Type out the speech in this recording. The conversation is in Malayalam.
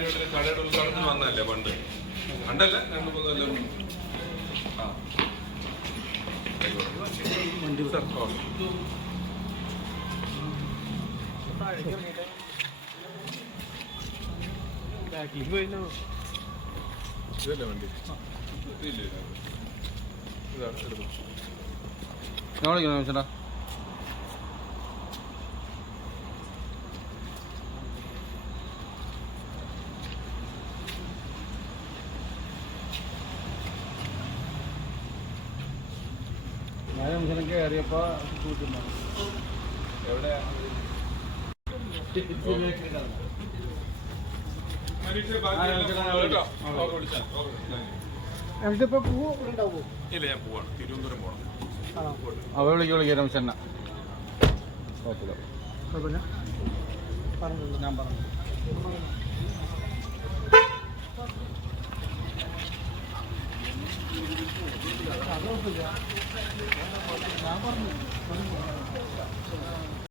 കാര്യമായിട്ട് പണ്ട്? പണ്ടല്ല? രണ്ട് മൂന്ന് വണ്ടി? ഞാൻ ചേട്ടാ? ഞാൻ കയറിയപ്പോ എവിടെ. ഇതിപ്പോ പൂ ഇവിടെ ഉണ്ടാവോ ഇല്ല ഞാൻ പോവാണ്. തിരുവനന്തപുരം പോകണം അവ വിളിക്ക് വിളിക്കാം രമേശണ്ണ കുഴപ്പമില്ല. കുഴപ്പമില്ല ഞാൻ പറഞ്ഞു അത് കുഴപ്പമില്ല ഞാൻ പറഞ്ഞു